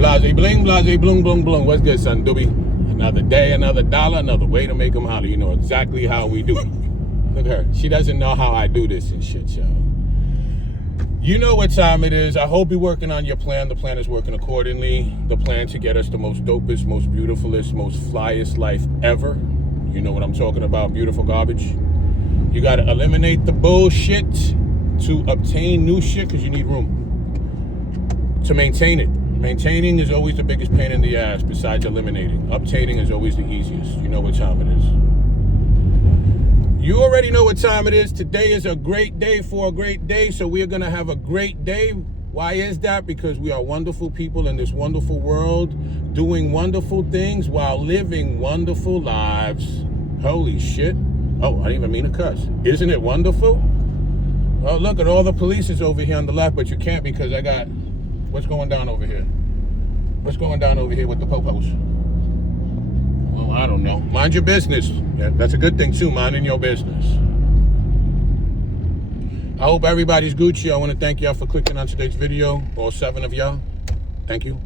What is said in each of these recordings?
Blahzay Bling, Blahzay Bling, Bling, Bling. What's good, son? Doobie? Another day, another dollar, another way to make them holler. You know exactly how we do it. Look at her. She doesn't know how I do this and shit, y'all. You know what time it is. I hope you're working on your plan. The plan is working accordingly. The plan to get us the most dopest, most beautifulest, most flyest life ever. You know what I'm talking about, beautiful garbage. You got to eliminate the bullshit to obtain new shit because you need room to maintain it. Maintaining is always the biggest pain in the ass besides eliminating. Obtaining is always the easiest. You know what time it is. You already know what time it is. Today is a great day for a great day, so we are going to have a great day. Why is that? Because we are wonderful people in this wonderful world, doing wonderful things while living wonderful lives. Holy shit. Oh, I didn't even mean to cuss. Isn't it wonderful? Oh, look at all the police is over here on the left, but you can't because I got... What's going down over here? What's going down over here with the popos? Oh, I don't know. Mind your business. Yeah, that's a good thing too, minding your business. I hope everybody's Gucci. I want to thank y'all for clicking on today's video. All 7 of y'all. Thank you.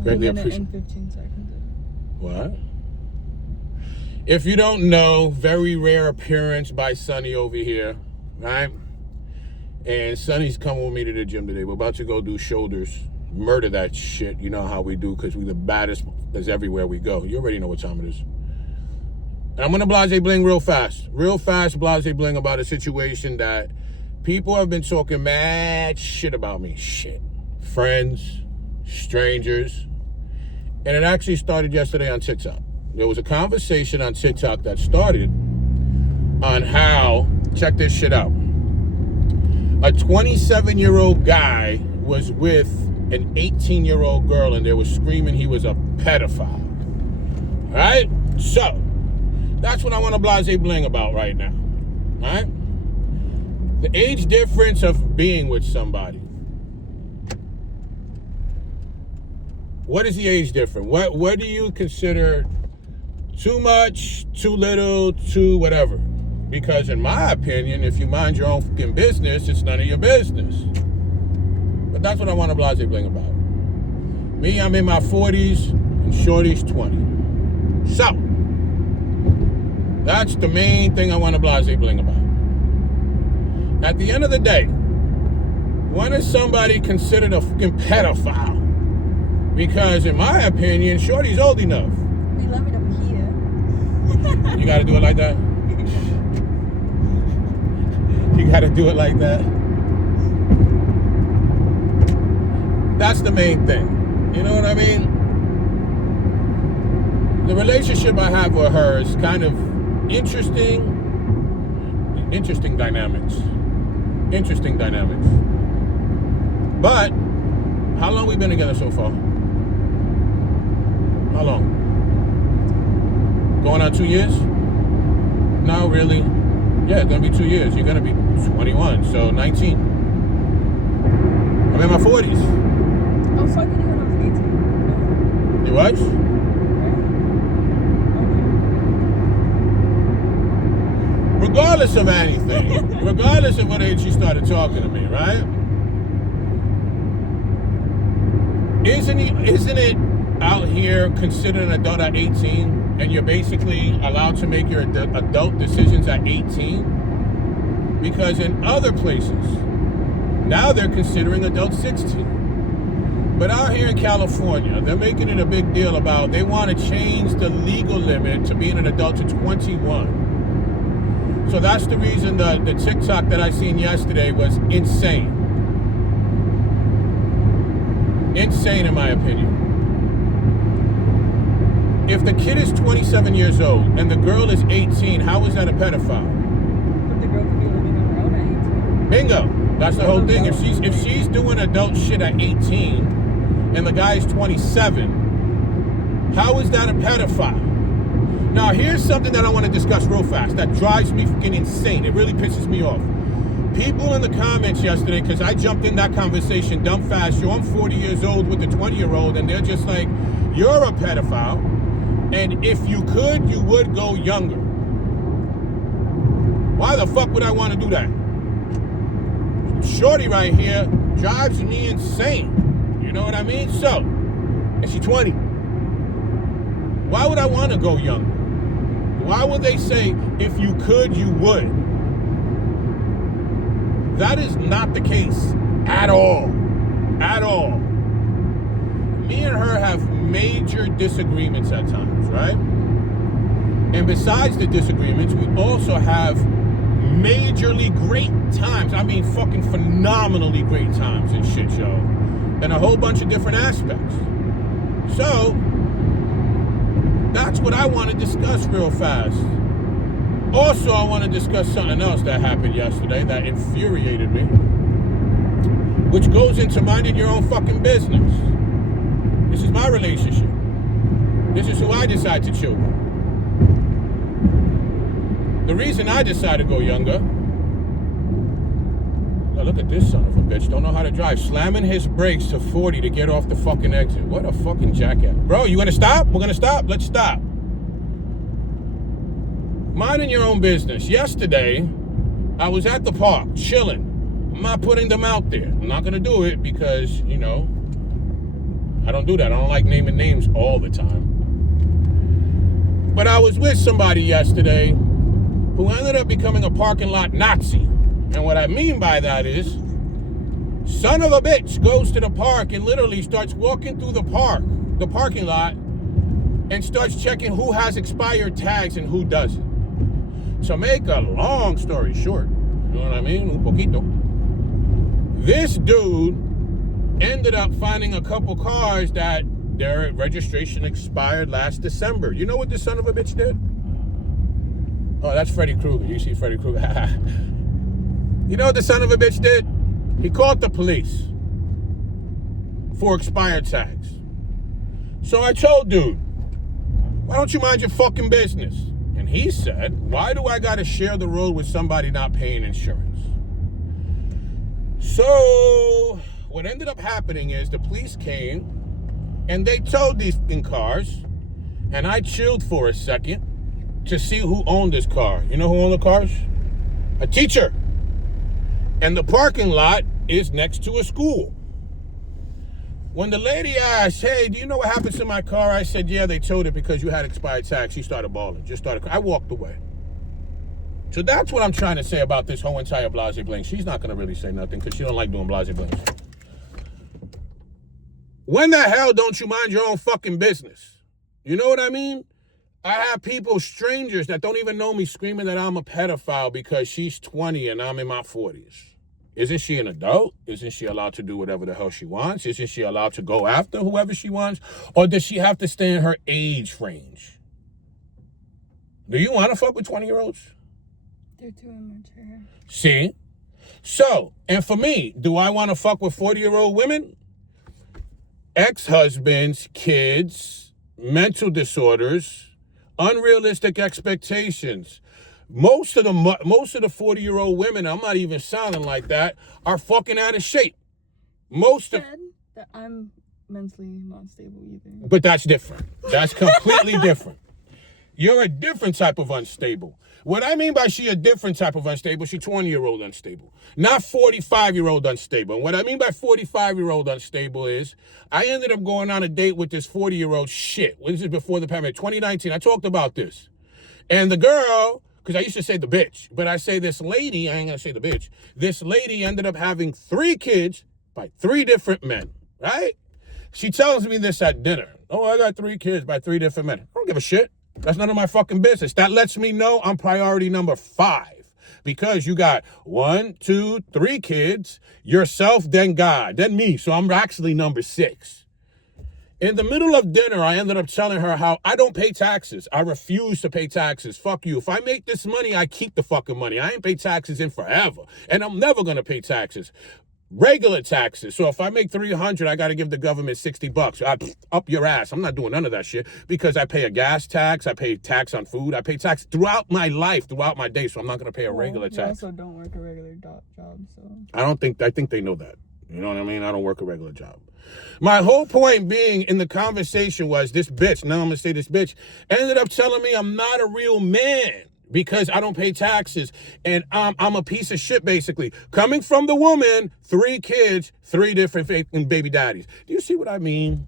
Greatly appreciate it. 15 seconds. What? If you don't know, very rare appearance by Sonny over here, right? And Sonny's coming with me to the gym today. We're about to go do shoulders. Murder that shit. You know how we do because we're the baddest as everywhere we go. You already know what time it is. And I'm going to Blahzay Bling real fast. Real fast Blahzay Bling about a situation that people have been talking mad shit about me. Shit. Friends, strangers. And it actually started yesterday on TikTok. There was a conversation on TikTok that started on how, check this shit out. A 27-year-old guy was with an 18-year-old girl and they were screaming he was a pedophile. All right? So, that's what I want to Blahzay Bling about right now. All right? The age difference of being with somebody. What is the age difference? What do you consider too much, too little, too whatever? Because in my opinion, if you mind your own fucking business, it's none of your business. But that's what I want to Blahzay Bling about. Me, I'm in my 40s and Shorty's 20. So, that's the main thing I want to Blahzay Bling about. At the end of the day, when is somebody considered a fucking pedophile? Because in my opinion, Shorty's old enough. We love it over here. You got to do it like that? You gotta do it like that. That's the main thing. You know what I mean? The relationship I have with her is kind of interesting dynamics. Interesting dynamics. But, how long we been together so far? How long? Going on 2 years? No, really? Yeah, it's gonna be 2 years. You're gonna be 21, so 19. I'm in my 40s. I was talking to you when I was 18. You what? Okay. Regardless of anything, regardless of what age she started talking to me, right? Isn't it out here considered an adult at 18? And you're basically allowed to make your adult decisions at 18? Because in other places, now they're considering adult 16. But out here in California, they're making it a big deal about they want to change the legal limit to being an adult to 21. So that's the reason the TikTok that I seen yesterday was insane. Insane in my opinion. If the kid is 27 years old and the girl is 18, how is that a pedophile? But the girl could be living on her own at 18. Bingo. That's the whole thing. If she's doing adult shit at 18 and the guy is 27, how is that a pedophile? Now, here's something that I want to discuss real fast that drives me fucking insane. It really pisses me off. People in the comments yesterday, because I jumped in that conversation dumb fast. Yo, I'm 40 years old with a 20-year-old, and they're just like, you're a pedophile. And if you could, you would go younger. Why the fuck would I want to do that? Shorty right here drives me insane. You know what I mean? So, And she's 20. Why would I want to go younger? Why would they say, if you could, you would? That is not the case at all. At all. Me and her have major disagreements at times, right? And besides the disagreements, we also have majorly great times. I mean, fucking phenomenally great times and shit, yo. In a whole bunch of different aspects. So, that's what I want to discuss real fast. Also, I want to discuss something else that happened yesterday that infuriated me, which goes into minding your own fucking business. This is my relationship. This is who I decide to chill with. The reason I decided to go younger, now look at this son of a bitch, don't know how to drive, slamming his brakes to 40 to get off the fucking exit. What a fucking jackass. Bro, you gonna stop? We're gonna stop? Let's stop. Minding your own business. Yesterday, I was at the park, chilling. I'm not putting them out there. I'm not gonna do it because, you know, I don't do that. I don't like naming names all the time. But I was with somebody yesterday who ended up becoming a parking lot Nazi. And what I mean by that is, son of a bitch goes to the park and literally starts walking through the parking lot, and starts checking who has expired tags and who doesn't. To make a long story short, you know what I mean? Un poquito. This dude ended up finding a couple cars that their registration expired last December. You know what this son of a bitch did? Oh, that's Freddy Krueger. You see Freddy Krueger? You know what the son of a bitch did? He called the police for expired tags. So I told dude, why don't you mind your fucking business? And he said, why do I gotta share the road with somebody not paying insurance? So what ended up happening is the police came and they towed these cars, and I chilled for a second to see who owned this car. You know who owned the cars? A teacher. And the parking lot is next to a school. When the lady asked, hey, do you know what happened to my car? I said, yeah, they towed it because you had expired tags. She started bawling. I walked away. So that's what I'm trying to say about this whole entire Blahzay Bling. She's not going to really say nothing because she don't like doing Blahzay Bling. When the hell don't you mind your own fucking business? You know what I mean? I have people, strangers that don't even know me, screaming that I'm a pedophile because she's 20 and I'm in my 40s. Isn't she an adult? Isn't she allowed to do whatever the hell she wants? Isn't she allowed to go after whoever she wants? Or does she have to stay in her age range? Do you want to fuck with 20-year-olds? They're too immature. See? So, and for me, do I want to fuck with 40-year-old women? Ex-husbands, kids, mental disorders, unrealistic expectations. Most of the 40-year-old women, I'm not even sounding like that, are fucking out of shape. Most of that I'm mentally not stable either. But that's different. That's completely different. You're a different type of unstable. What I mean by she a different type of unstable, she 20-year-old unstable, not 45-year-old unstable. And what I mean by 45-year-old unstable is I ended up going on a date with this 40-year-old shit. This is before the pandemic, 2019. I talked about this. And the girl, because I used to say the bitch, but I say this lady, I ain't going to say the bitch. This lady ended up having 3 kids by 3 different men, right? She tells me this at dinner. Oh, I got 3 kids by 3 different men. I don't give a shit. That's none of my fucking business. That lets me know I'm priority number 5. Because you got 1, 2, 3 kids, yourself, then God, then me. So I'm actually number 6. In the middle of dinner, I ended up telling her how I don't pay taxes. I refuse to pay taxes. Fuck you. If I make this money, I keep the fucking money. I ain't paid taxes in forever. And I'm never going to pay taxes. Regular taxes. So if I make $300, I got to give the government $60. Up your ass. I'm not doing none of that shit because I pay a gas tax. I pay tax on food. I pay tax throughout my life, throughout my day. So I'm not going to pay a regular tax. You also don't work a regular job, so. I think they know that. You know what I mean? I don't work a regular job. My whole point being in the conversation was this bitch, now I'm going to say this bitch, ended up telling me I'm not a real man because I don't pay taxes and I'm a piece of shit, basically. Coming from the woman, 3 kids, 3 different baby daddies. Do you see what I mean?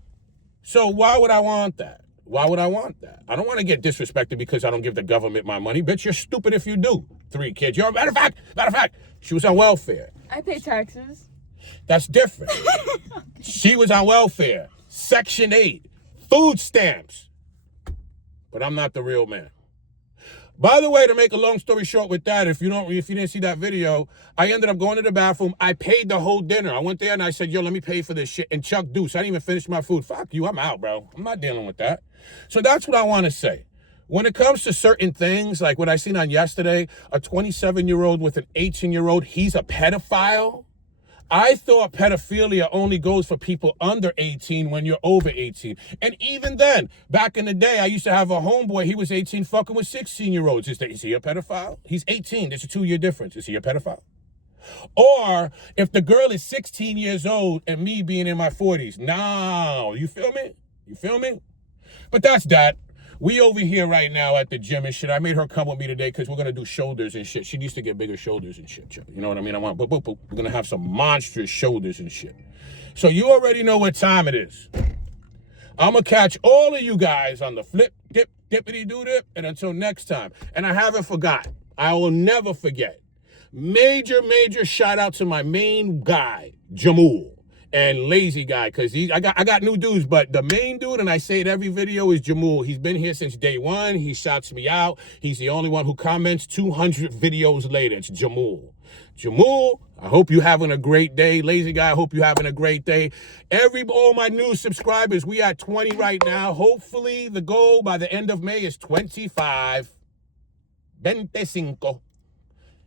So why would I want that? Why would I want that? I don't want to get disrespected because I don't give the government my money. Bitch, you're stupid if you do. 3 kids. Matter of fact, she was on welfare. I pay taxes. That's different. She was on welfare. Section 8. Food stamps. But I'm not the real man. By the way, to make a long story short with that, if you didn't see that video, I ended up going to the bathroom. I paid the whole dinner. I went there and I said, yo, let me pay for this shit. And Chuck Deuce, I didn't even finish my food. Fuck you, I'm out, bro. I'm not dealing with that. So that's what I want to say. When it comes to certain things, like what I seen on yesterday, a 27-year-old with an 18-year-old, he's a pedophile. I thought pedophilia only goes for people under 18 when you're over 18. And even then, back in the day, I used to have a homeboy. He was 18 fucking with 16-year-olds. Is he a pedophile? He's 18. There's a 2-year difference. Is he a pedophile? Or if the girl is 16 years old and me being in my 40s. No, you feel me? You feel me? But that's that. We over here right now at the gym and shit. I made her come with me today because we're going to do shoulders and shit. She needs to get bigger shoulders and shit. You know what I mean? We're going to have some monstrous shoulders and shit. So you already know what time it is. I'm going to catch all of you guys on the flip, dip, dippity doo dip. And until next time. And I haven't forgot. I will never forget. Major shout out to my main guy, Jamul. And lazy guy, because I got new dudes, but the main dude, and I say it every video, is Jamul. He's been here since day one. He shouts me out. He's the only one who comments 200 videos later. It's Jamul. Jamul, I hope you're having a great day. Lazy guy, I hope you're having a great day. All my new subscribers, we at 20 right now. Hopefully, the goal by the end of May is 25. 25.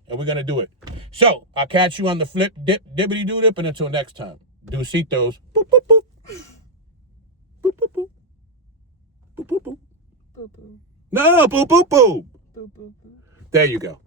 And we're going to do it. So, I'll catch you on the flip, dip, dibbity doo dip, and until next time. Deucitos. Boop, boop, boop. Boop, boop, boop. Boop, boop, boop. Boo boo. No, boop, boop, boop. Boo boo boo. There you go.